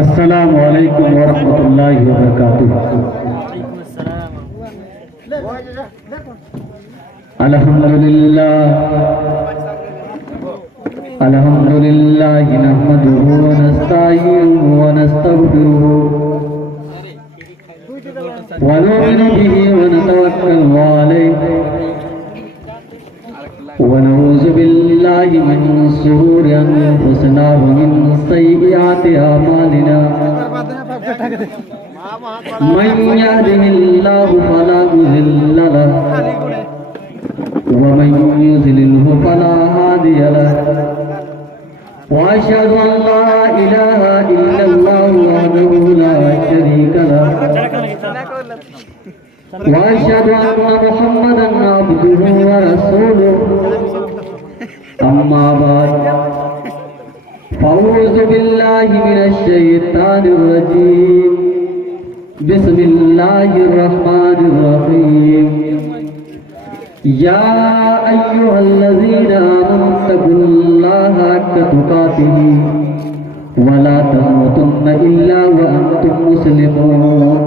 अस्सलामु अलैकुम वरहमतुल्लाहि वबरकातुहू। अल्हम्दुलिल्लाह नहमदुहु व नस्तईनुहु व नस्तगफिरुहु व नु'मिनु बिही व नतवक्कलु अलैहि व नऊज़ु बिल्लाहि मिन शुरूरि अनफुसिना व मिन सय्यिआति अमालिना मन यहदिहिल्लाहु फला मुज़िल्ल लहु व मन युज़लिल्हु फला हादिय लहु व अशहदु अन ला इलाहा इल्लल्लाहु वहदहु ला शरीका लहु व अशहदु अन्ना मुहम्मदन अब्दुहु व रसूलुहु अम्मा बाद फ़अऊज़ु बिल्लाहि मिनश शैतानिर रजीम बिस्मिल्लाहिर रहमानिर रहीम या अय्युहल्लज़ीना आमनु तक़ुल्लाहा हक़्क़ तुक़ातिही व ला तमूतुन्ना इल्ला व अंतुम मुस्लिमून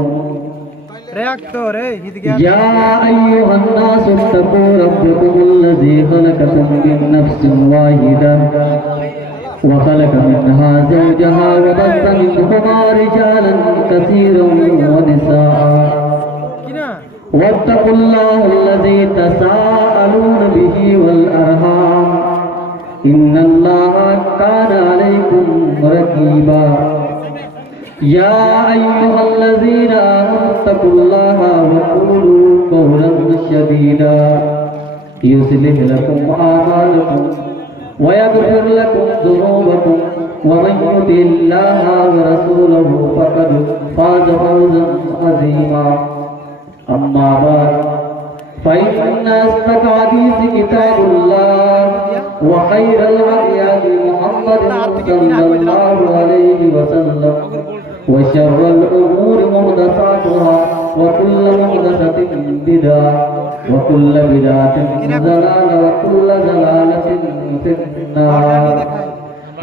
या अय्युहन्नासु इत्तक़ू रब्बकुमुल्लज़ी ख़लक़कुम मिन नफ्सिन वाहिदह व ख़लक़ मिन्हा ज़ौजहा व बस्स मिनहुमा रिजालन कसीरन व निसाअ वत्तक़ुल्लाहल्लज़ी तसाअलून बिही वल अरहाम इन्नल्लाहा काना अलैकुम रक़ीबा या अय्युहल्लज़ीना आमनु तक़ुल्लाहा व क़ूलू क़ौलन सदीदा युस्लिह लकुम आमालकुम व यग़फिर लकुम ज़ुनूबकुम व मन युति'िल्लाहा व रसूलहु फ़क़द फ़ाज़ फ़ौज़न अज़ीमा अम्मा बाद फ़इन्न अस्दक़ल हदीस किताबुल्लाह व ख़ैरल हदी मुहम्मदिन सल्लल्लाहु अलैहि वसल्लम व शर्रल उमूरि मुहदसातुहा व कुल्लु मुहदसतिन बिदअह व कुल्लु बिदअतिन ज़लालह व कुल्लु ज़लालतिन फिन्नार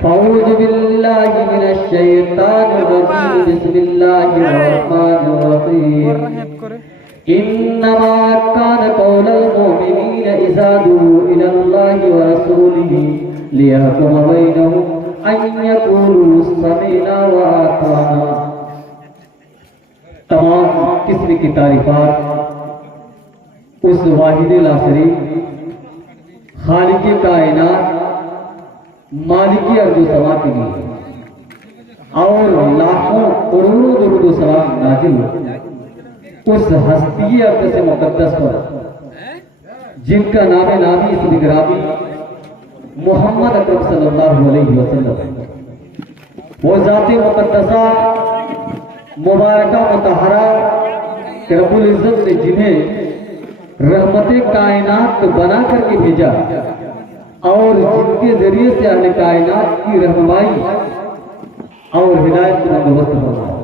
फ़अऊज़ु बिल्लाहि मिनश शैतानिर रजीम बिस्मिल्लाहिर रहमानिर रहीम इन्नमा कान कौलल मुमिनीन इज़ा दुऊ इलल्लाहि व रसूलिही लियहकुम बैनहुम अन यक़ूलू समीअना व अताअना। तमाम किस्म की तारीफ़ात उस वाहिद ला शरीक खालिक कायनात मालिक अर्ज़ व समा के लिए और लाखों करोड़ों दुरूद व सलाम नाज़िल उस हस्ती अक़दस मुक़द्दस पर जिनका नाम नामी इस्म गिरामी मोहम्मद अकरम सल्लल्लाहु अलैहि वसल्लम वो ज़ाते मुक़द्दसा मुबारका मुतहरा रब्बुल इज़्ज़त ने जिन्हें रहमते कायनात बना करके भेजा और जिनके जरिए से अहले कायनात की रहनुमाई और हिदायत का बंदोबस्त फरमाया।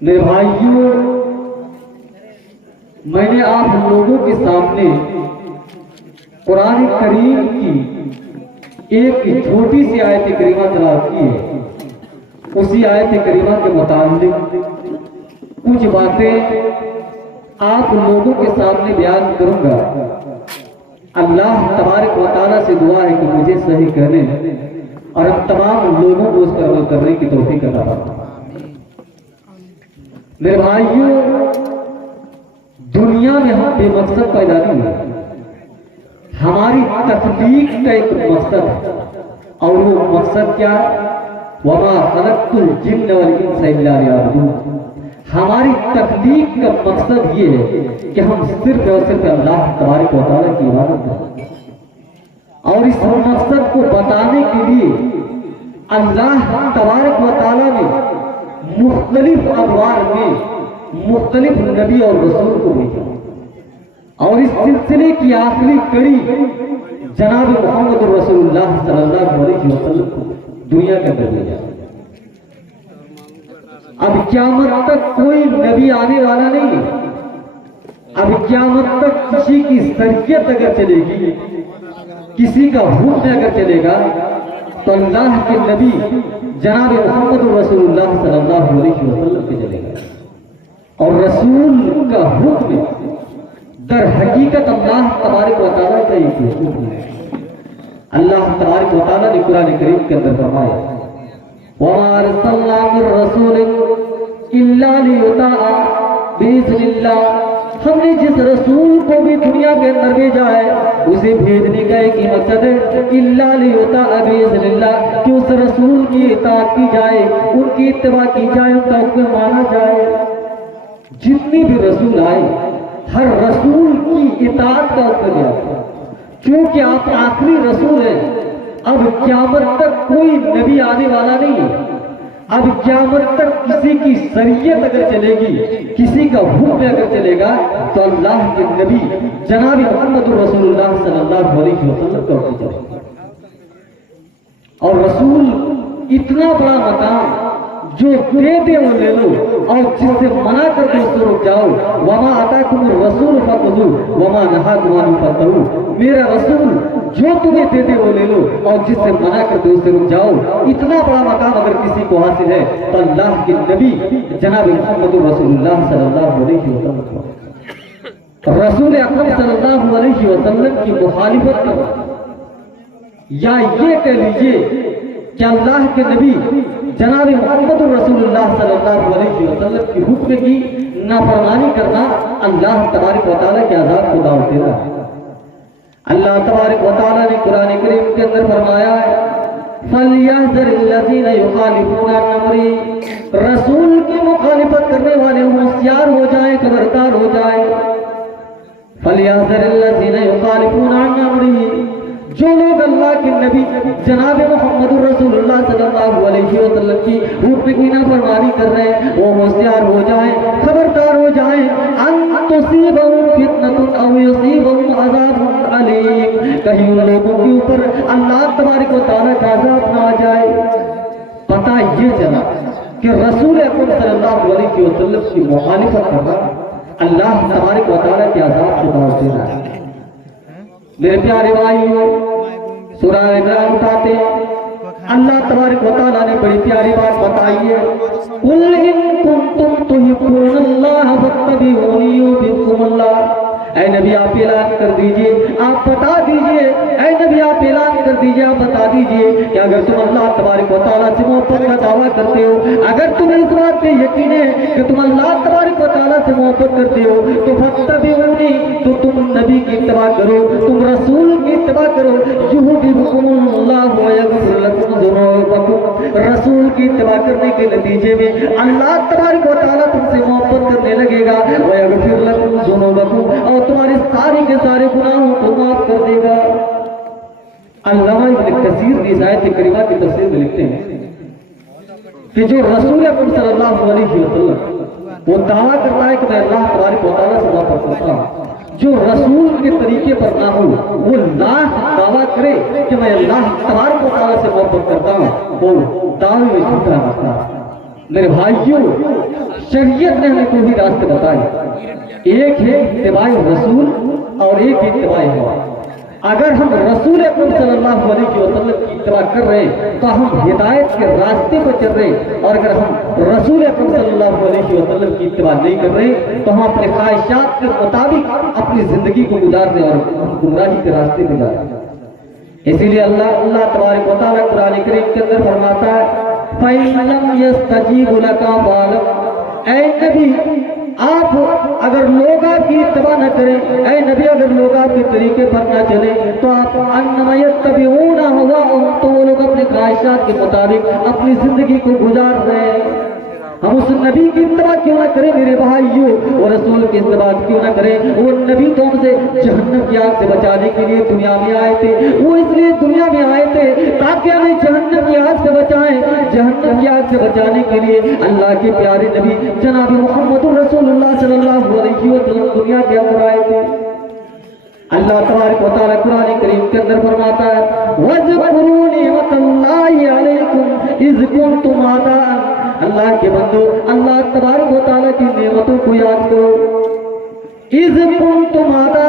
मेरे भाइयों, मैंने आप लोगों के सामने कुरान करीम की एक छोटी सी आयत करीमा तलावत की है। उसी आयत करीमा के मुताबिक कुछ बातें आप लोगों के सामने बयान करूंगा। अल्लाह तबारक व तआला से दुआ है कि मुझे सही कहने और हम तमाम लोगों को उसका अमल करने की तौफीक अता फरमाए। मेरे भाइयों, दुनिया में हम बेमकसद पैदा नहीं हुए। हमारी तख्लीक का एक मकसद है और वो मकसद क्या है? वमा खलक़तुल जिन्न वल इंसा इल्ला लियअबुदून। हमारी तख्लीक का मकसद ये है कि हम सिर्फ और सिर्फ अल्लाह तबारक व तआला की इबादत करें और इस मकसद को बताने के लिए अल्लाह तबारक व तआला ने मुख्तलिफ अदवार में मुख्तलिफ नबी और रसूल को भेजा और इस सिलसिले की आखिरी कड़ी जनाब मोहम्मद रसूलुल्लाह सल्लल्लाहु अलैहि वसल्लम को दुनिया के अंदर भेजा। अब क़यामत तक कोई नबी आने वाला नहीं है। अब क़यामत तक किसी की शरीयत अगर चलेगी, किसी का हुक्म अगर चलेगा, तो अल्लाह के नबी जनाब मोहम्मद रसूलुल्लाह सल्लल्लाहु अलैहि वसल्लम के चले गए। और रसूल का हुक्म दर हकीकत अल्लाह तबारक व तआला का एक हुक्म है। अल्लाह तबारक व तआला ने कुरान करीम के अंदर फरमाया, वमा अरसलना मिर रसूलिन इल्ला लियुताअ बिइज़्निल्लाह। हमने जिस रसूल को भी दुनिया के अंदर भेजा है उसे भेजने का एक ही मकसद है, इल्ला लियुताअ बिइज़्निल्लाह, कि उस रसूल की इताअत की जाए, उनकी इत्तिबा की जाए, उनका हुक्म माना जाए। जितने भी रसूल आए हर रसूल की इताअत का हुक्म दिया, क्योंकि आप आखिरी रसूल हैं। अब क़यामत तक कोई नबी आने वाला नहीं है। अब क़यामत तक किसी की शरीयत अगर चलेगी, किसी का हुक्म अगर चलेगा, तो अल्लाह के नबी जनाब मोहम्मद रसूलुल्लाह सल्लल्लाहु अलैहि वसल्लम का हुक्म चलेगा। और रसूल इतना बड़ा मकाम, जो दे दे वो ले लो और जिससे मना कर दो उससे रुक जाओ। वमा अताकुम रसूल फखुज़ू वमा नहाकुम अन्हु फंतहू। मेरा रसूल जो तुम्हें दे दे वो ले लो और जिससे मना कर दो उससे रुक जाओ। इतना बड़ा मकाम अगर किसी को हासिल है तो अल्लाह के नबी जनाब मोहम्मद रसूलुल्लाह सल्लल्लाहु अलैहि वसल्लम, रसूल अकरम सल्लल्लाहु अलैहि वसल्लम की मुखालिफत में, या ये कह लीजिए कि अल्लाह के नबी जनाब मोहम्मद रसूलुल्लाह सल्लल्लाहु अलैहि वसल्लम की हुक्म की नाफरमानी करना अल्लाह तबारक व तआला के अज़ाब को दावत देना है। अल्लाह तबारक व तआला ने कुरान करीम के अंदर फरमाया है, फलयहज़रिल्लज़ीना युखालिफूना अन अम्री, रसूल की मुखालिफत करने वाले होशियार हो जाए, खबरदार हो जाए। फलयहज़रिल्लज़ीना युखालिफूना अन अम्री, जो लोग अल्लाह के नबी जनाब मोहम्मद रसूलुल्लाह सल्लल्लाहु अलैहि वसल्लम की हुक्म की नाफरमानी कर रहे हैं, वो होशियार हो जाए, खबरदार हो जाए। अन तुसीबहुम फितनतुन अव युसीबहुम अज़ाबुन अलीम, कहीं उन लोगों के ऊपर अल्लाह तबारक व तआला का अज़ाब ना आ जाए। पता ये चला कि रसूल अकरम सल्लल्लाहु अलैहि वसल्लम की मुखालिफत करना अल्लाह तबारक व तआला के अज़ाब से बच देना है। मेरे प्यारे भाइयों, सूरह इमरान उठाते अल्लाह तबारक व तआला ने बड़ी प्यारी बात बताई है, कुल इन कुंतुम तुहिब्बूनल्लाह फत्तबिऊनी युहिब्बुकुमुल्लाह। ऐ नबी आप ऐलान कर दीजिए, आप बता दीजिए, ऐ नबी आप ऐलान कर दीजिए, आप बता दीजिए कि अगर तुम अल्लाह तबारक व तआला से मोहब्बत का दावा करते हो, अगर तुम्हें इस बात पे यकीन है कि तुम अल्लाह तबारक व तआला से मोहब्बत करते हो, तो फत्तबिऊनी, तो तुम नबी की इत्तिबा करो, तुम रसूल की इत्तिबा करो। युहिब्बुकुमुल्लाह व यगफिर लकुम ज़ुनूबकुम, रसूल की इत्तिबा करने के नतीजे में अल्लाह तबारक व तआला तुमसे मोहब्बत करने लगेगा। व यगफिर लकुम ज़ुनूबकुम, और तुम्हारे सारे के सारे गुनाहों को माफ कर देगा। अल्लामा इब्न कसीर ने इस आयत करीमा की तफसीर में लिखते हैं कि जो रसूल अकरम सल्लल्लाहु अलैहि वसल्लम वो दावा करता है कि मैं अल्लाह तबारक व तआला से मोहब्बत करता हूँ, जो रसूल के तरीके पर ना हो वो लाख दावा करे कि मैं अल्लाह तबारक व तआला से मोहब्बत करता हूँ, वो दावे में झूठा होता है। मेरे भाइयों, शरीयत ने हमें दो ही रास्ते बताए, एक है इत्तिबाए रसूल और एक है इत्तिबाए हवा। अगर हम रसूल अकरम सल्लल्लाहु अलैहि वसल्लम की इत्तिबा कर रहे हैं तो हम हिदायत के रास्ते पर चल रहे हैं, और अगर हम रसूल अकरम सल्लल्लाहु अलैहि वसल्लम की इत्तिबा नहीं कर रहे तो हम अपने ख्वाहिशात के मुताबिक अपनी जिंदगी को गुजार रहे और हम गुमराही के रास्ते पे जा रहे हैं। इसीलिए अल्लाह तबारक व तआला कुरान करीम के अंदर फरमाता है, फ़इन लम यस्तजीबु लका फ़अलम, ऐ नबी आप अगर लोग आपकी इत्तिबा न करें, ऐ नबी अगर लोग आपके तरीके पर न चले तो आप अन्नमा यत्तबिऊना हवाहुम, तो वो लोग अपने ख्वाहिशात के मुताबिक अपनी जिंदगी को गुजार रहे हैं। हम उस नबी की इत्तिबा क्यों ना करें मेरे भाइयों, और रसूल की इत्तिबा क्यों ना करें। वो नबी तो हमसे जहन्नम की आग से बचाने के लिए दुनिया में आए थे, वो इसलिए दुनिया में आए थे ताकि हमें जहन्नम की आग से बचाएं। जहन्नम की आग से बचाने के लिए अल्लाह के प्यारे नबी जनाब मोहम्मद रसूलुल्लाह सल्लल्लाहु अलैहि वसल्लम दुनिया के अंदर आए थे। अल्लाह तबारक व तआला कुरान करीम के अंदर फरमाता है, वज़कुरू निअमतल्लाहि अलैकुम इज़ कुंतुम आदाअन, अल्लाह के बंदो अल्लाह तबारक व तआला की नेमतों को याद करो। इज़ कुंतुम आदा,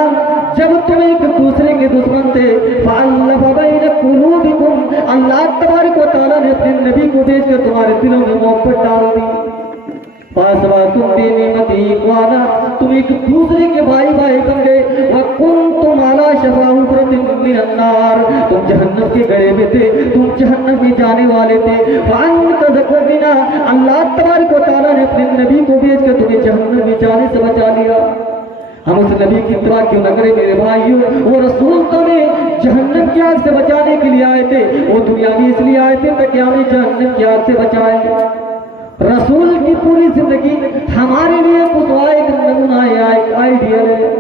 जब तुम एक दूसरे के दुश्मन थे, फअल्लफ़ बैन कुलूबिकुम, अल्लाह तबारक व तआला ने अपने नबी को भेजकर तुम्हारे दिलों में मोहब्बत डाल दी। फासबातुम बिनिअमती इख़वाना, तुम एक दूसरे के भाई भाई बन गए। व कुंतुम अला शफ़ा हुफ़रतिन मिनन नार, तुम जहन्नम के गड़े में थे, तुम जहन्नम में जाने वाले थे। फ़अन्क़ज़कुम मिन्हा, अल्लाह तबारक व तआला ने अपने नबी को भेजकर तुम्हें जहन्नम में जाने से बचा लिया। हम उस नबी की इत्तबा क्यों न करें मेरे भाइयों? वो रसूल तो हमें जहन्नम की आग से बचाने के लिए आए थे, वो दुनिया में इसलिए आए थे ताकि हमें जहन्नम की आग से बचाए। रसूल की पूरी जिंदगी हमारे लिए एक नमूना है, आइडियल है।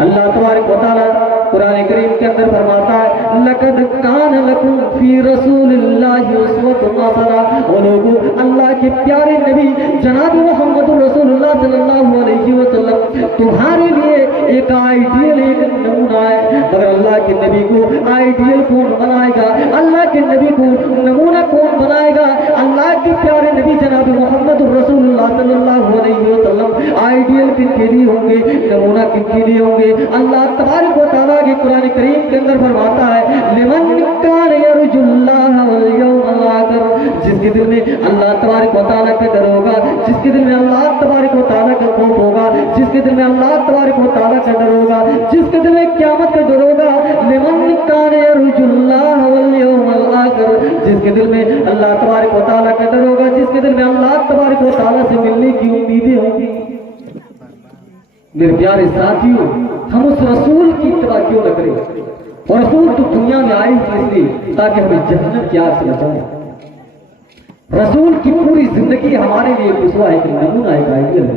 अल्लाह तबारक व तआला कुरान करीम के अंदर फरमाता है, लक़द कान लकुम फी रसूलिल्लाहि उस्वतुन हसना। वो लोगों, अल्लाह के प्यारे नबी जनाब मोहम्मद रसूलुल्लाह सल्लल्लाहु अलैहि वसल्लम तुम्हारे लिए एक आइडियल, एक नमूना है। मगर अल्लाह के नबी को आइडियल कौन बनाएगा? अल्लाह के नबी को नमूना कौन बनाएगा? अल्लाह के प्यारे नबी जनाब मोहम्मद रसूलुल्लाह सल्लल्लाहु अलैहि वसल्लम आइडियल किनके लिए होंगे, नमूना किनके लिए होंगे? अल्लाह तबारक व तआला के कुरान करीम के अंदर फरमाता है, लिमन कान यरजुल्लाह वल यौमल आखिर, जिसके दिल में अल्लाह तबारक व तआला का डर होगा, जिसके दिल में अल्लाह तबारक व तआला का खौफ होगा, जिसके दिल में अल्लाह तबारक व तआला का डर होगा, जिसके दिल में क़यामत का डर होगा, लिमन कान यरजुल्लाह वल यौमल आखिर, जिसके दिल में अल्लाह तबारक व तआला का डर होगा, जिसके दिल में अल्लाह तबारक व तआला से मिलने की उम्मीदें होंगी। मेरे प्यारे साथियों, हम उस रसूल की इत्तबा क्यों न करें? और रसूल तो दुनिया में आए इसलिए ताकि हमें जहन्नम की आग से बचाए। रसूल की पूरी जिंदगी हमारे लिए उसवा एक नमूना, एक आइडियल है।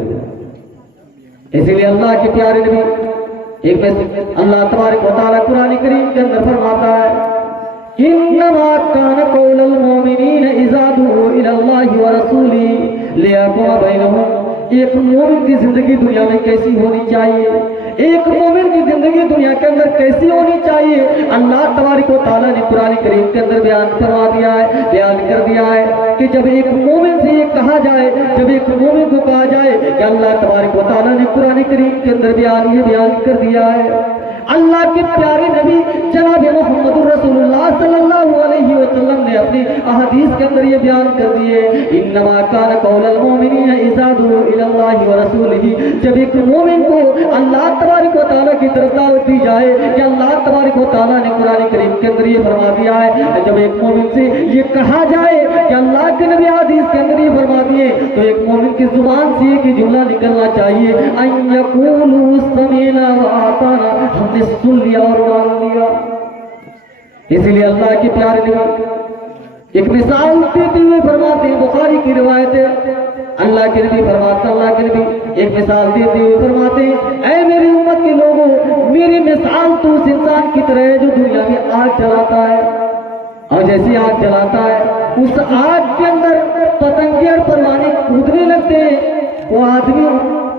इसीलिए अल्लाह के प्यारे नबी एक में अल्लाह तबारक व तआला कुरान करीम के अंदर फरमाता है, इन्नमा कान कौलुल मोमिनीन इज़ा दुऊ इलल्लाहि व रसूलिही लियहकुम बैनहुम। एक मोमिन की जिंदगी दुनिया में कैसी होनी चाहिए? एक मोमिन की जिंदगी दुनिया के अंदर कैसी होनी चाहिए? अल्लाह तबारक व तआला ने कुरान करीम के अंदर बयान करवा दिया है, बयान कर दिया है कि जब एक मोमिन से ये कहा जाए, जब एक मोमिन को कहा जाए कि अल्लाह तबारक व तआला ने कुरान करीम के अंदर बयान कर दिया है, अल्लाह के प्यारे नबी जनाब मोहम्मद रसूलुल्लाह सल्लल्लाहु अलैहि वसल्लम ने अपनी अहादीस के अंदर ये बयान कर दिए, इन्नमा कान कौलुल मोमिनीन इज़ा दुऊ इलल्लाहि व रसूलिही। जब एक मोमिन को अल्लाह तबारक व तआला की तरफ दावत दी जाए कि अल्लाह तबारक व तआला ने कुरान करीम के अंदर ये फरमा दिया है, जब एक मोमिन से ये कहा जाए कि अल्लाह के नबी हदीस के अंदर ये फरमा दिए, तो एक मोमिन की जुबान से एक जुमला निकलना चाहिए, अन यक़ूलू समीना व आताना, हमने सुन लिया और मान लिया। इसीलिए अल्लाह के प्यारे नबी एक मिसाल देते हुए फरमाते हैं, बुखारी की रिवायत है, अल्लाह के नबी फरमाते, अल्लाह के नबी एक मिसाल देते हुए फरमाते हैं, ऐ मेरी उम्मत के लोगों, मेरी मिसाल तो उस इंसान की तरह है जो दुनिया में आग जलाता है, और जैसी आग जलाता है उस आग के अंदर पतंगे और परवाने कूदने लगते हैं। वो आदमी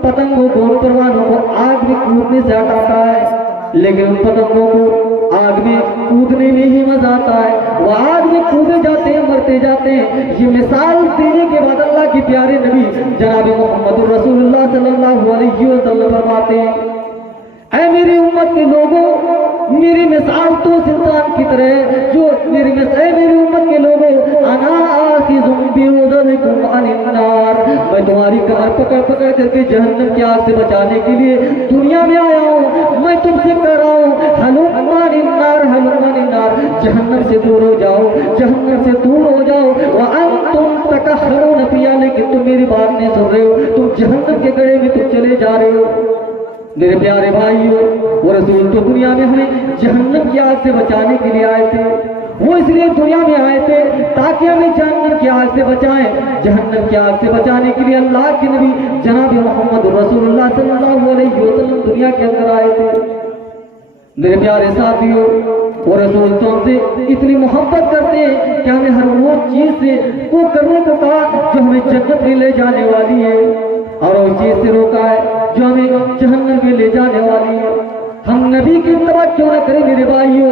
पतंगों को, परवानों को आग में कूदने से हटाता है, लेकिन उन पतंगों को आग में कूदने में ही मजा आता है। वो आग में कूदे जाते हैं, मरते जाते हैं। ये मिसाल देने के बाद अल्लाह के प्यारे नबी जनाब मोहम्मद रसूलुल्लाह सल्लल्लाहु अलैहि वसल्लम फरमाते हैं, ऐ मेरी उम्मत के लोगों, मेरी मिसाल तो उस इंसान की तरह है जो मेरी उम्मत के लोगों, अना आखिज़ुम बिउज़रिकुम अनिन नार, मैं तुम्हारी कमर पकड़ पकड़ करके जहन्नम की आग से बचाने के लिए दुनिया में आया हूँ। मैं तुमसे कह रहा हूँ, हलुम्मा निन्नार, हलुम्मा निन्नार, जहन्नम से दूर हो जाओ, जहन्नम से दूर हो जाओ। व अंतुम तकहरुन फिहा, लेकिन तुम मेरी बात नहीं सुन रहे हो, तुम जहन्नम के गड्ढे में तुम चले जा रहे हो। मेरे प्यारे भाइयों, वो रसूल तो दुनिया में हमें जहन्नम की आग से बचाने के लिए आए थे। वो इसलिए दुनिया में आए थे ताकि हमें जहन्नम की आग से बचाएं। जहन्नम की आग से बचाने के लिए अल्लाह के नबी जनाब मोहम्मद रसूलुल्लाह सल्लल्लाहु अलैहि वसल्लम दुनिया के अंदर आए थे। मेरे प्यारे साथियों, वो रसूल तो हमसे इतनी मोहब्बत करते हैं कि हमें हर वो चीज से को करने को कहा जो हमें जन्नत में ले जाने वाली है, और उस चीज से रोका है जो हमें जहन्नम में ले जाने वाली है। हम नबी की इत्तबा क्यों न करें मेरे भाइयों?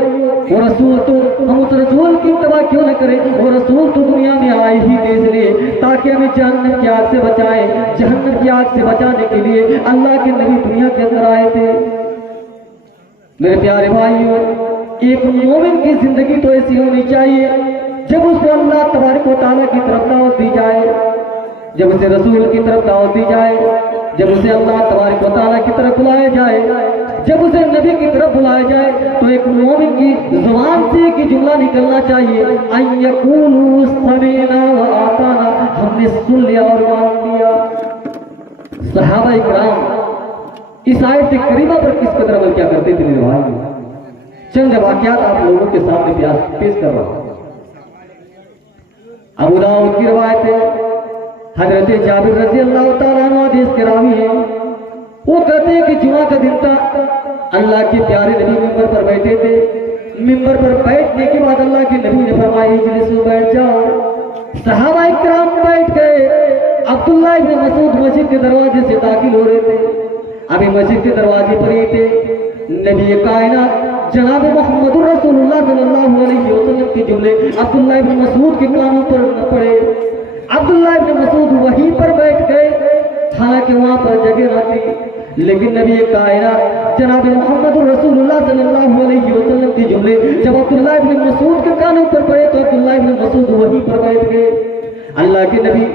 वो रसूल तो, हम उस रसूल की इत्तबा क्यों न करें? वो रसूल तो दुनिया में आए ही थे इसलिए ताकि कि हमें जहन्नम की आग से बचाए। जहन्नम की आग से बचाने के लिए अल्लाह के नबी दुनिया के अंदर आए थे। मेरे प्यारे भाइयों, एक मोमिन की जिंदगी तो ऐसी होनी चाहिए जब उसको अल्लाह तबारक व तआला की तरफ दावत दी जाए, जब उसे रसूल की तरफ दावत दी जाए, जब उसे अल्लाह तबारक व तआला की तरफ बुलाया जाए, जब उसे नबी की तरफ बुलाया जाए, तो एक मोमिन की जुबान से एक जुमला निकलना चाहिए, अय्यकूलू समीना व आताना, हमने सुन लिया और मान लिया। सहाबा इकराम इस आयत से करीबा पर किस कदर अमल क्या करते थे मेरे भाई? चंद वाकयात आप लोगों के सामने पेश कर रहा हूं। अबू दाऊद की रवायत है, हजरत जाबिर रजी अल्लाह तआला अन्हु हदीस के रावी हैं। वो कहते हैं कि जुमा का दिन था, अल्लाह के प्यारे नबी मिंबर पर बैठे थे। मिंबर पर बैठने के बाद अल्लाह के नबी ने फरमाया, इजलिसू, बैठ जाओ। सहाबा इकराम बैठ गए। अब्दुल्लाह इब्न मसूद मस्जिद के दरवाजे से दाखिल हो रहे थे। अभी मस्जिद के दरवाजे पर ही थे। नबी कायनात जनाब मोहम्मद रसूलुल्लाह सल्लल्लाहु अलैहि वसल्लम के जुमले अब्दुल्लाह इब्न मसूद के कानों पर न पड़े। अब्दुल्लाह इब्न मसूद वहीं पर बैठ गए, हालांकि वहां पर जगह न थी, लेकिन नबी कायनात जनाब मोहम्मद रसूलुल्लाह सल्लल्लाहु अलैहि वसल्लम के जुमले जब अब्दुल्लाह इब्न मसूद के कानों पर पड़े तो अब्दुल्लाह इब्न मसूद वहीं पर बैठ गए। अल्लाह के नबी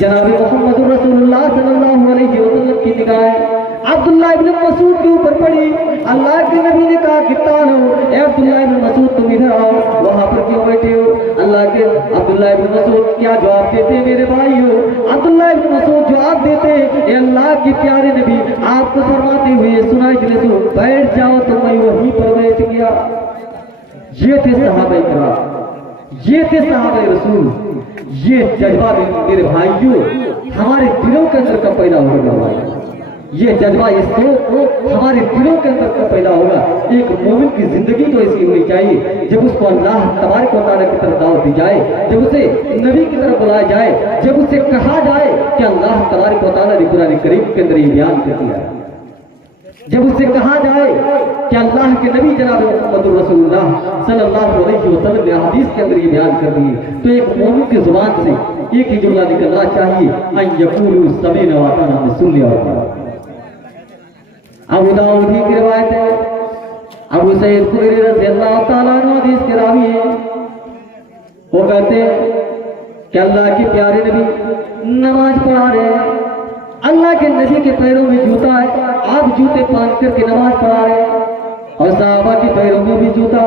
जनाब मोहम्मद रसूलुल्लाह सल्लल्लाहु अलैहि वसल्लम की निगाहें अब्दुल्लाह इब्न मसूद के ऊपर पड़ी। अल्लाह के नबी ने कहा, कितना हो ए अब्दुल्लाह इब्न मसूद, तुम इधर आओ, वहां पर क्यों बैठे हो? अल्लाह के अब्दुल्लाह इब्न मसूद क्या जवाब देते मेरे भाइयों? अब्दुल्लाह इब्न मसूद जवाब देते, ए अल्लाह के प्यारे नबी, आपको फरमाते हुए सुना, इजलिसू, बैठ जाओ, तो मैं वहीं पर बैठ गया। ये थे सहाबा इकराम, ये थे सहाबा रसूल। ये जज्बा मेरे भाइयों हमारे दिलों के अंदर कब पैदा होगा भाई? ये जज्बा, ये सोच हमारे दिलों के अंदर कब पैदा होगा? एक मोमिन की जिंदगी तो ऐसी होनी चाहिए जब उसको अल्लाह तबारक व तआला की तरफ दावत दी जाए, जब उसे नबी की तरफ बुलाया जाए, जब उसे कहा जाए कि अल्लाह तबारक व तआला ने कुरान करीम के अंदर ये बयान कर दिया, जब उसे कहा जाए कि अल्लाह के नबी जनाब मोहम्मद रसूलुल्लाह सल्लल्लाहु अलैहि वसल्लम ने हदीस के अंदर ये बयान कर दी, तो एक मोमिन की जुबान से एक ही जुमला निकलना चाहिए, अय्यकूलू समीना व आताना, हमने सुन लिया और मान लिया। अबू दाऊद की रिवायत है, अबू सईद खुदरी रज़ी अल्लाह तआला अन्हु हदीस के रावी हैं। वो कहते हैं कि अल्लाह के प्यारे नबी नमाज पढ़ा रहे हैं, अल्लाह के नबी के पैरों में जूता है, आप जूते पहन करके नमाज पढ़ा रहे हैं, और सहाबा के पैरों में भी जूता।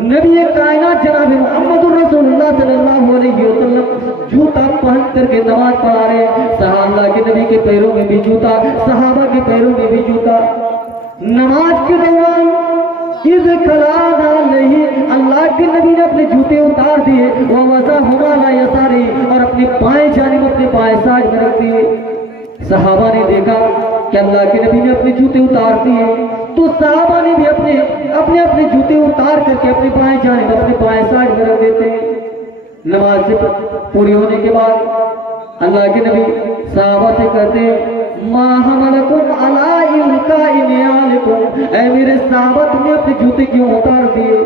नबी कायनात जनाब मोहम्मद रसूलुल्लाह सल्लल्लाहु अलैहि वसल्लम जूता पहन करके नमाज पढ़ा रहे हैं, सहाबा के नबी के पैरों में भी जूता, सहाबा के पैरों में भी जूता। नमाज के दौरान इस खलादा नहीं, अल्लाह के नबी ने अपने जूते उतार दिए, वह वज़ा हुमाला यसारी, और अपनी बाएं जानिब अपने बाएं साइड में रख दिए। सहाबा ने देखा कि अल्लाह के नबी ने अपने जूते उतार दिए, तो सहाबा ने भी अपने अपने अपने जूते उतार करके अपने बाएं जानिब अपने बाएं साइड में रख देते। नमाज से पूरी होने के बाद अल्लाह के नबी सहाबा से कहते, मा हमलकुम अला इल्काइनियालिकुम, ऐ मेरे सहाबा तुमने अपने जूते क्यों उतार दिए?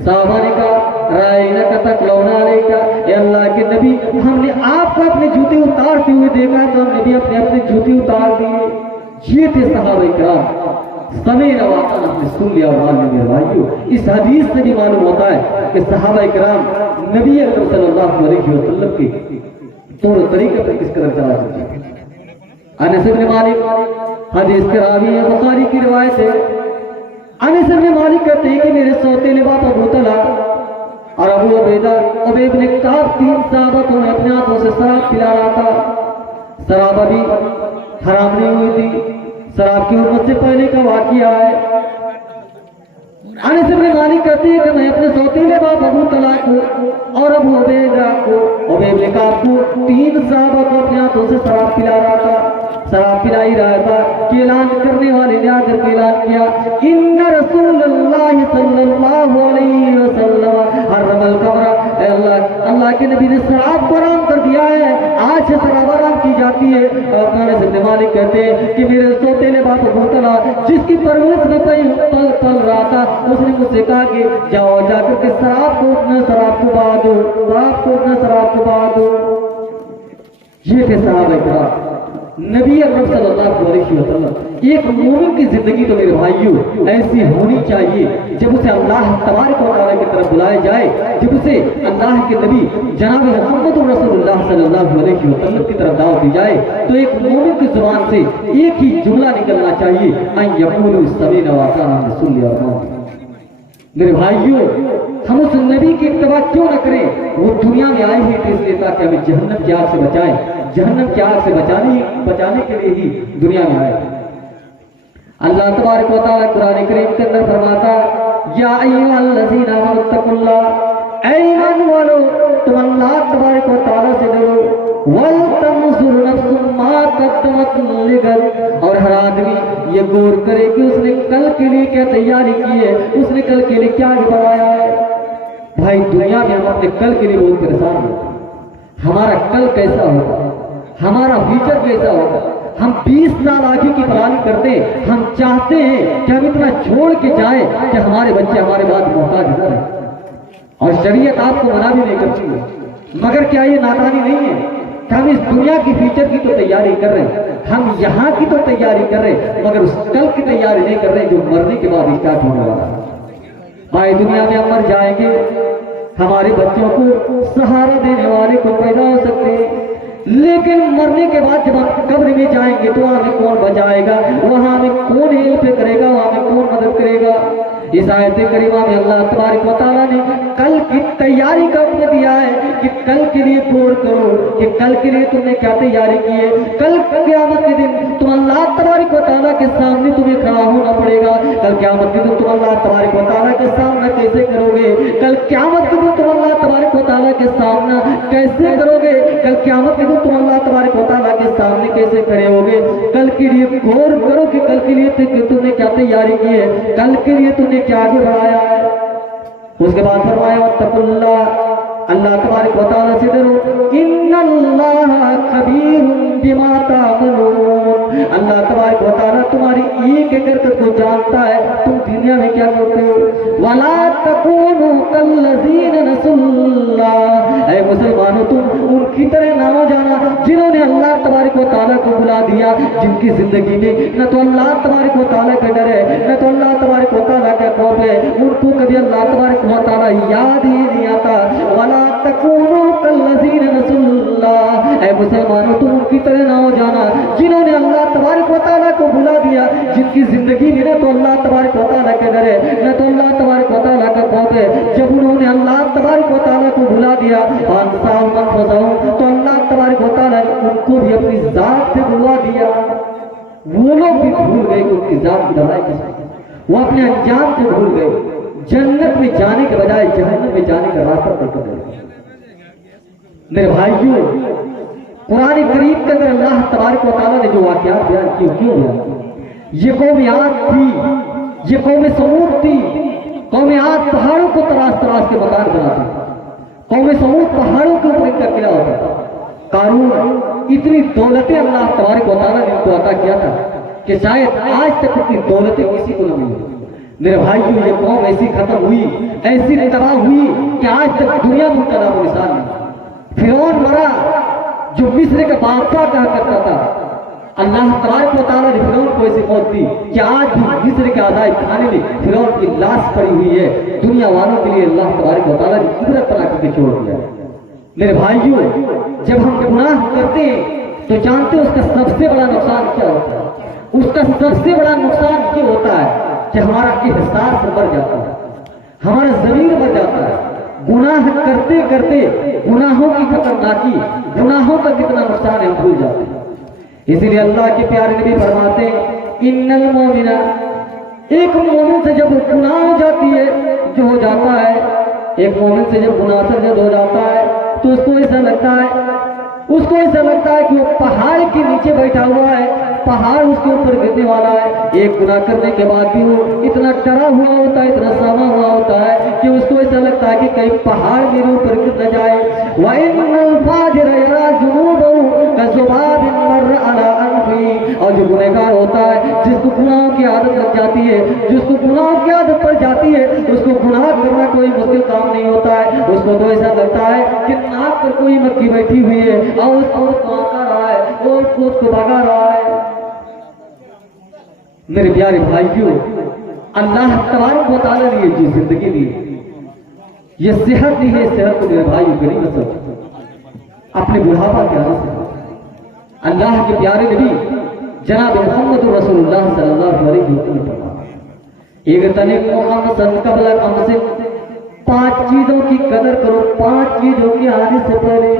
सहाबा ने कहा, रायना का तकलौना अलैका, ए अल्लाह के नबी, हमने आपको अपने जूते उतारते हुए देखा तो हमने भी अपने अपने जूते उतार दिए। ये थे सहाबा इकराम, समीना व आताना, हमने सुन लिया और मान लिया। भाइयों, इस हदीस से भी मालूम होता है कि सहाबा इकराम नबी अकरम सल्लल्लाहु अलैहि वसल्लम के तौर तरीके पर किस कदर चला करते थे। अनस इब्न मालिक हदीस के रावी है, बुखारी की रिवायत है। अनस इब्न मालिक कहते हैं कि मेरे सौतेले बाप अबू तला और अबू उबैदा उबई इब्न काब, तीन सहाबा को मैं अपने हाथों से शराब पिला रहा था। शराब अभी हराम नहीं हुई थी, शराब की उम्मत से पहले का वाकया है। अनस इब्न मालिक कहते हैं कि मैं अपने सौतेले बाप अबू तला को और अबू उबैदा को, उबई इब्न काब को, तीन सहाबा को अपने हाथों से शराब पिला रहा था। शराब पिला ही रहा था कि ऐलान करने वाले ने आकर के ऐलान किया, इन्ना रसूलुल्लाह सल्लल्लाहु अलैहि वसल्लम हर्रमल खमरा, अल्लाह के नबी ने शराब को हराम कर दिया है, आज से शराब हराम की जाती है। और अनस इब्न मालिक कहते हैं कि मेरे सौतेले बाप अबू तला, जिसकी परवरिश में पल रहा था, उसने मुझसे कहा कि जाओ जाकर के शराब को अपना शराब को बहा दो, शराब को अपना शराब को बहा दो। ये थे सहाबा इकराम, नबी अकरम सल्लल्लाहु अलैहि वसल्लम। एक मोमिन की जिंदगी तो मेरे भाइयों ऐसी होनी चाहिए जब उसे अल्लाह तबारक व तआला की तरफ बुलाया जाए, जब उसे अल्लाह के नबी जनाब मोहम्मद रसूलुल्लाह सल्लल्लाहु अलैहि वसल्लम की तरफ दावत दी जाए तो एक मोमिन की जुबान से एक ही जुमला निकलना चाहिए, अन यक़ूलु समीअना व अताअना रसूलुल्लाह। मेरे भाइयों, हम उस नबी की इत्तबा क्यों न करें? वो दुनिया में आए ही थे इसलिए ताकि हमें जहन्नम की आग से बचाएं, जहन्नम की आग से बचाने के लिए ही दुनिया में आए। अल्लाह तबारक व तआला कुरान करीम के अंदर फरमाता, या अय्युहल्लज़ीना आमनु तक़ुल्लाह, ऐ ईमान वालों तुम अल्लाह तबारक व तआला से डरो, वल तंजुर नफ्सुम मा क़द्दमत लिगद, और हर आदमी ये गौर करे कि उसने कल के लिए क्या तैयारी की है, उसने कल के लिए क्या बढ़ाया है। भाई दुनिया में हम अपने कल के लिए बहुत परेशान हैं। हमारा कल कैसा होगा, हमारा फ्यूचर कैसा होगा, हम 20 साल आगे की प्लानिंग करते हैं। हम चाहते हैं कि हम इतना छोड़ के जाएं कि हमारे बच्चे हमारे बाद मोहताज न रहे, और शरीयत आपको मना भी नहीं करती है। मगर क्या ये नादानी नहीं है कि हम इस दुनिया की फ्यूचर की तो तैयारी कर रहे हैं, हम यहाँ की तो तैयारी कर रहे हैं, मगर उस कल की तैयारी नहीं कर रहे जो मरने के बाद स्टार्ट होने वाला है। भाई दुनिया में हम मर जाएंगे, हमारे बच्चों को सहारा देने वाले को पैदा हो सकते हैं, लेकिन मरने के बाद जब हम कब्र में जाएंगे तो हमें कौन बचाएगा, वहां हमें कौन हेल्प करेगा, वहां हमें कौन मदद करेगा। इस आयत करीमा में अल्लाह तबारक व तआला ने कल की तैयारी का हुक्म दिया है कि कल के लिए गौर करो कि कल के लिए तुमने क्या तैयारी की है। कल क़यामत के दिन तुम अल्लाह तबारक व तआला के सामने तुम्हें खड़ा होना पड़ेगा। कल क़यामत के दिन तुम अल्लाह तबारक व तआला के सामना कैसे करोगे, कल क़यामत के दिन तुम अल्लाह तबारक व तआला के सामना कैसे करोगे, कल क़यामत के दिन तुम अल्लाह तबारक व तआला के सामने कैसे खड़े होगे। कल के लिए गौर करो कि कल के लिए तुमने क्या तैयारी की है, कल के लिए तुमने क्या आगे बढ़ाया है। उसके बाद फरमाया तक़ुल्लाह, अल्लाह तबारक व तआला से डरो, इन्नल्लाह खबीरुम बिमा तामलून। अल्लाह तबारक व तआला तुम्हारी एक एक हरकत को जानता है, तुम दुनिया में क्या करते हो। वला तकूनु कल्लज़ीना नसुल्लाह, ऐ मुसलमानों तुम उनकी तरह ना हो जाना जिन्होंने अल्लाह तबारक व तआला को भुला दिया, जिनकी जिंदगी में न तो अल्लाह तबारक व तआला का डर है, न तो अल्लाह तबारक व तआला का खौफ है, उनको कभी अल्लाह तबारक व तआला याद ही नहीं आता। वला तकूनु कल्लज़ीना नसुल्लाह, ऐ मुसलमानों तुम उनकी तरह ना हो जाना जिन्होंने अल्लाह तबारक व तआला को भुला दिया, जिनकी जिंदगी में न तो अल्लाह तबारक व तआला का डर है, न तो अल्लाह तबारक व तआला का खौफ है। जब उन्होंने अल्लाह तबारक व तआला को भुला दिया तो अल्लाह तबारक व तआला ने उनको भी अपनी जात से भुला दिया। वो लोग भी भूल गए कि उनकी जात की दवाई किसकी, वो अपने अंजाम को भूल गए, जन्नत में जाने के बजाय जहन्नम में जाने का रास्ता तय कर गए। मेरे भाइयों, कुरान करीम के अंदर अल्लाह तबारक व तआला ने जो वाक़यात बयान किए क्यों बयान किए। ये कौम आद थी, ये कौम समूद थी। कौम आद पहाड़ों को तराश तराश के मकान बनाती, कौम समूद पहाड़ों के ऊपर इनका किला होता था। कारून इतनी दौलतें अल्लाह तबारक व तआला ने इनको अता किया था कि शायद आज तक इतनी दौलतें किसी को न मिली। मेरे भाइयों, ये कौम ऐसी खत्म हुई, ऐसी तबाह हुई कि आज तक दुनिया में उनका नाम निशान नहीं। फिरौन मरा जो मिस्र का बादशाह कहा करता था, अल्लाह तबारक व तआला ने फिरौन को ऐसी मौत दी कि आज भी मिस्र के आज़ाद खाने में फिरौन की लाश पड़ी हुई है। दुनिया वालों के लिए अल्लाह तबारक व तआला ने इबरत बना करके छोड़ दिया। मेरे भाइयों, जब हम गुनाह करते हैं तो जानते हैं उसका सबसे बड़ा नुकसान क्या होता है। उसका सबसे बड़ा नुकसान ये होता है कि हमारा एहसास बढ़ जाता है, हमारा ज़मीर बढ़ जाता है। गुनाह करते करते गुनाहों की खतरनाकी, गुनाहों का कितना नुकसान है हम भूल जाते हैं। इसीलिए अल्लाह के प्यारे नबी फरमाते हैं, इन्नल मोमिना, एक मोमिन से जब गुनाह हो जाती है, जो हो जाता है, एक मोमिन से जब गुनाह सर्जद हो जाता है तो उसको ऐसा लगता है कि वो पहाड़ के नीचे बैठा हुआ है, पहाड़ उसके ऊपर गिरने वाला है। एक गुनाह करने के बाद भी वो इतना डरा हुआ होता है, इतना सहमा हुआ होता है कि उसको ऐसा लगता है कि कहीं पहाड़ मेरे ऊपर गिर न जाए। वइन्नल फाजिर यरा जुनूबहु कज़ुबाबिन मर्र अला अनफी, और जो गुनहगार होता है, जिसको गुनाहों की आदत लग जाती है, जिसको गुनाहों की आदत पड़ जाती है, उसको गुनाह करना कोई मुश्किल काम नहीं होता है। उसको तो ऐसा लगता है कि नाक पर कोई मक्खी बैठी हुई है और उसको मांगा रहा है और उसको भगा रहा है। मेरे प्यारे भाइयों, अल्लाह तबारक व तआला ने जो जिंदगी दी, ये सेहत दी है, सेहत को मेरे भाई गरीब सब अपने बुढ़ापा के आने से अल्लाह के प्यारे नबी जनाब मोहम्मद रसूलुल्लाह सल्लल्लाहु अलैहि वसल्लम फरमाया, एक तनिक मोहम्मद कबल हमसे 5 चीजों की कदर करो, 5 चीजों के आने से पहले।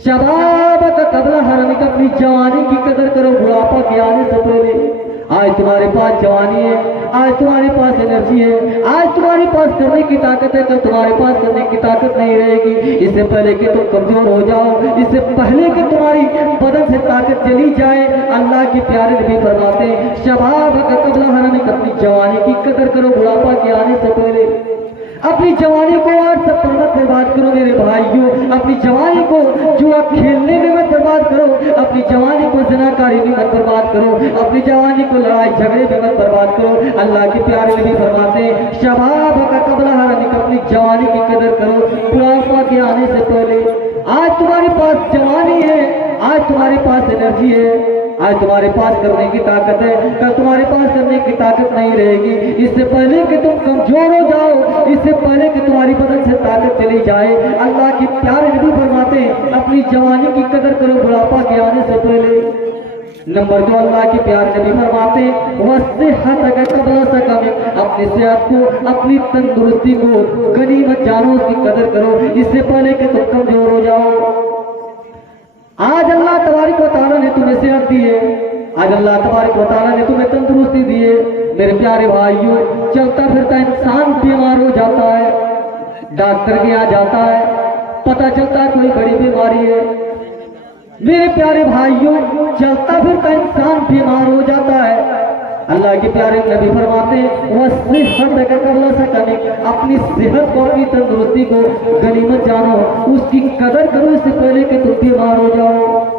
शबाब का कबल हरम, अपनी जवानी की कदर करो बुढ़ापा के आने से पहले। आज तुम्हारे पास जवानी है, आज तुम्हारे पास एनर्जी है, आज तुम्हारे पास करने की ताकत है, कल तुम्हारे पास करने की ताकत नहीं रहेगी। इससे पहले कि तुम कमजोर हो जाओ, इससे पहले कि तुम्हारी बदन से ताकत चली जाए, अल्लाह के प्यारे नबी फरमाते हैं शबाब का कबल हरम, अपनी जवानी की कदर करो बुढ़ापा के आने से पहले। अपनी जवानी को आज सब पर मत बर्बाद करो मेरे भाइयों, अपनी जवानी को जुआ खेलने में मत बर्बाद करो, अपनी जवानी को ज़िनाकारी में मत बर्बाद करो, अपनी जवानी को लड़ाई झगड़े में मत बर्बाद करो। अल्लाह के प्यारे नबी फरमाते हैं शबाब का कबल हरम, अपनी जवानी की कदर करो बुढ़ापा के आने से पहले। आज तुम्हारे पास जवानी है, आज तुम्हारे पास एनर्जी है, आज तुम्हारे पास करने की ताकत है, कल तुम्हारे पास करने की ताकत नहीं रहेगी। इससे पहले कि तुम कमजोर हो जाओ, इससे पहले कि तुम्हारी बदन से ताकत चली जाए, अल्लाह के प्यारे नबी फरमाते हैं अपनी जवानी की कदर करो बुढ़ापा के आने से पहले। नंबर 2, अल्लाह के प्यारे नबी फरमाते हैं वस्सिहत का कबल सकम, अपनी सेहत को, अपनी तंदुरुस्ती को गनीमत जानो, उसकी कदर करो इससे पहले कि तुम कमजोर हो जाओ। आज अल्लाह तबारक व तआला ने तुम्हें सेहत दी है, आज अल्लाह तबारक व तआला ने तुम्हें तंदुरुस्ती दी है। मेरे प्यारे भाइयों, चलता फिरता इंसान बीमार हो जाता है, डॉक्टर के यहाँ जाता है, पता चलता है कोई बड़ी बीमारी है। मेरे प्यारे भाइयों, चलता फिरता इंसान बीमार हो जाता है, अल्लाह के प्यारे नबी फरमाते हैं वस्सिहत का कबल सकम, अपनी सेहत को, अपनी तंदुरुस्ती को गनीमत जानो, उसकी कदर करो इससे पहले कि तुम बीमार हो जाओ।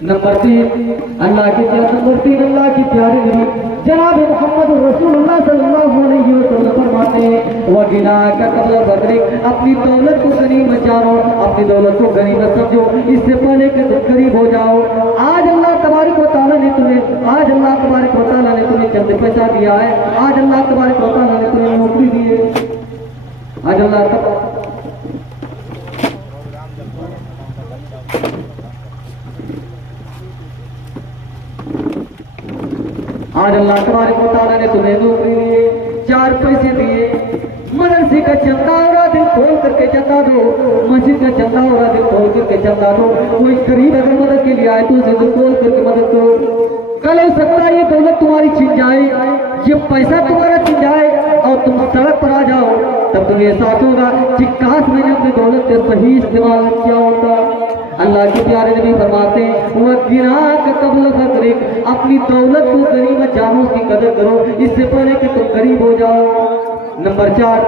नंबर 3, अल्लाह के अल्लाह की प्यारे नबी जनाब मोहम्मद रसूलुल्लाह सल्लल्लाहु अलैहि वसल्लम फरमाते हैं वह गिना का कबल बदरी, अपनी दौलत को गनीमत जानो, अपनी दौलत को गनीमत समझो इससे पहले कि तुम गरीब हो जाओ। आज अल्लाह तबारक व तआला ने तुम्हें, आज अल्लाह तबारक व तआला ने तुम्हें चंद पैसा दिया है, आज अल्लाह तबारक व तआला ने तुम्हें नौकरी दी है, आज अल्लाह आज अल्लाह तबारक व तआला ने तुम्हें नौकरी दिए, 4 पैसे दिए, मदरसे का चंदा हो रहा दिल खोल करके चंदा दो, मस्जिद का चंदा हो रहा दिल खोल करके चंदा दो। कोई गरीब अगर मदद के लिए आए तो उसे दिल खोल करके मदद करो। कल हो सकता है ये दौलत तुम्हारी छिन जाए, ये पैसा तुम्हारा छिन जाए और तुम सड़क पर आ जाओ, तब तुम्हें एहसास होगा कि काश मैंने अपनी दौलत से सही इस्तेमाल किया होता। अल्लाह के प्यारे नबी फरमाते हैं वह गिना का कबल फकरे, अपनी दौलत को गनीमत जानो, उसकी कदर करो इससे पहले कि तुम गरीब हो जाओ। नंबर 4,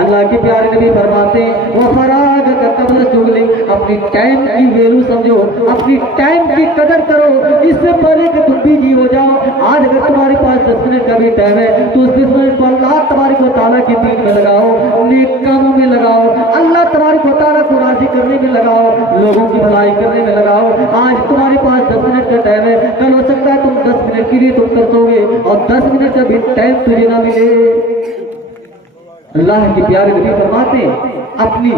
अल्लाह के प्यारे नबी फरमाते हैं वह फराग का कबल शुगली, अपनी टाइम की वैल्यू समझो, अपनी टाइम की कदर करो इससे पहले कि तुम बिजी हो जाओ। आज अगर तुम्हारे पास 10 मिनट का भी टाइम है तो उस 10 मिनट को अल्लाह तबारक व तआला के दीन में लगाओ, नेक कामों में लगाओ, अल्लाह तबारक व तआला को राजी करने में लगाओ, लोगों की भलाई करने में लगाओ। आज तुम्हारे पास 10 मिनट का टाइम है, कल हो सकता है तुम 10 मिनट के लिए तुम तरसोगे और 10 मिनट का भी टाइम तुझे ना मिले। अल्लाह के प्यारे नबी फरमाते अपनी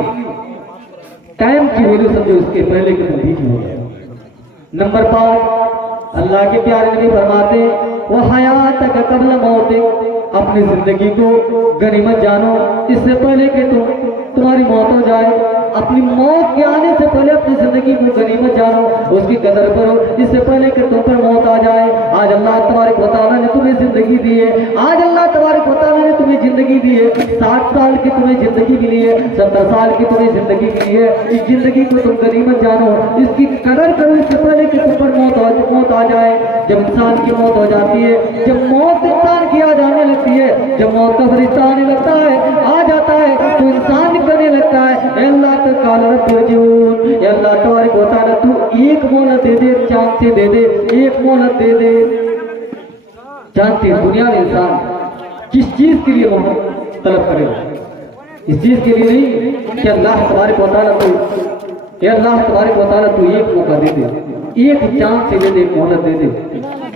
टाइम की वैल्यू समझो इसके पहले कि तुम बिजी हो जाओ। नंबर 5, अल्लाह के प्यारे नबी फरमाते वह हयात का कबल मौत, अपनी जिंदगी को गनीमत जानो इससे पहले कि तुम्हारी मौत हो जाए। अपनी मौत के आने से पहले अपनी जिंदगी को गनीमत जानो, उसकी कदर करो इससे पहले कि तुम पर मौत आ जाए। आज अल्लाह तबारक व तआला ने तुम्हें जिंदगी दी है, आज अल्लाह तबारक व तआला ने तुम्हें जिंदगी दी है, 60 साल की तुम्हें जिंदगी मिली है, 70 साल की तुम्हें जिंदगी मिली है। इस जिंदगी को तुम गनीमत जानो, इसकी कदर करो इससे पहले कि तुम पर मौत आ जाए। जब इंसान की मौत हो जाती है, जब मौत इंसान की आ जाने लगती है, जब मौत का फरिश्ता आने लगता है, आ जाता है तो इंसान करने लगता है अल्लाह काल रब्बुल, अल्लाह तबारक व तआला तू एक मोहलत दे दे, चांद से दे दे, एक मोहलत दे दे। जानते हैं दुनिया में इंसान किस चीज के लिए मोहलत तलब करेगा, इस चीज के लिए नहीं कि अल्लाह तबारक व तआला को या अल्लाह तबारक व तआला तू एक मौका दे दे, एक चांस से दे दे, एक मोहलत दे दे।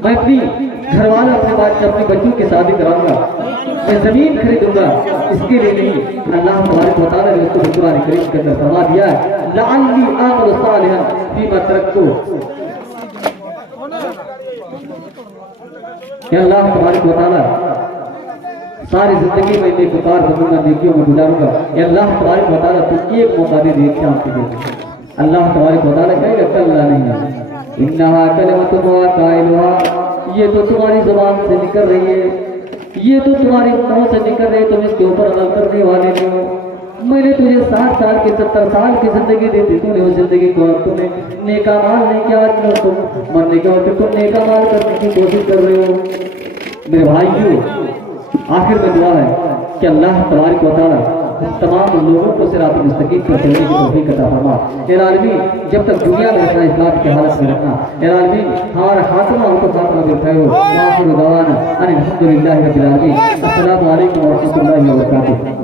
मैं अपनी घरवाला अपने बाद अपने बच्चों की शादी कराऊंगा, मैं जमीन खरीदूंगा, इसके लिए नहीं। अल्लाह तबारक व तआला ने उसको कुरान करीम के अंदर फरमा दिया है लअल्ली आमलु सालिहन फीमा तरक्तु। अल्लाह तबारक व तआला सारी जिंदगी में इतने पुकार करूंगा, नेकियों में गुजारूंगा। अल्लाह तबारक व तआला तू एक मौका दे दे, एक चांस दे दे। अल्लाह तबारक व तआला कहेगा कल्ला नहीं, इन्नहा कलिमतुन हुवा काइलुहा, ये तो तुम्हारी जुबान से निकल रही है, ये तो तुम्हारे मुंह से निकल रही है, तुम इसके ऊपर अमल करने वाले नहीं हो। मैंने तुझे 60 साल की 70 साल की जिंदगी दी थी, तूने उस जिंदगी को तूने नेका माल नहीं किया, आज तुम मरने के वक्त तुम नेका माल करने की कोशिश कर रहे हो। मेरे भाइयों, आखिर में दुआ है कि अल्लाह तबारक व तआला तमाम लोगों को सिरात मुस्तकीम पर चलने की तौफीक अता फरमा। ए आलमीन, जब तक दुनिया में रखना, इस्लाम की हालत में रखना। ए आलमीन, हमारा खात्मा उनको खात्मा भी खैर हो। आखिर दवाना अनिल हम्दुलिल्लाहि रब्बिल आलमीन। अस्सलामु अलैकुम व रहमतुल्लाहि व बरकातुहू।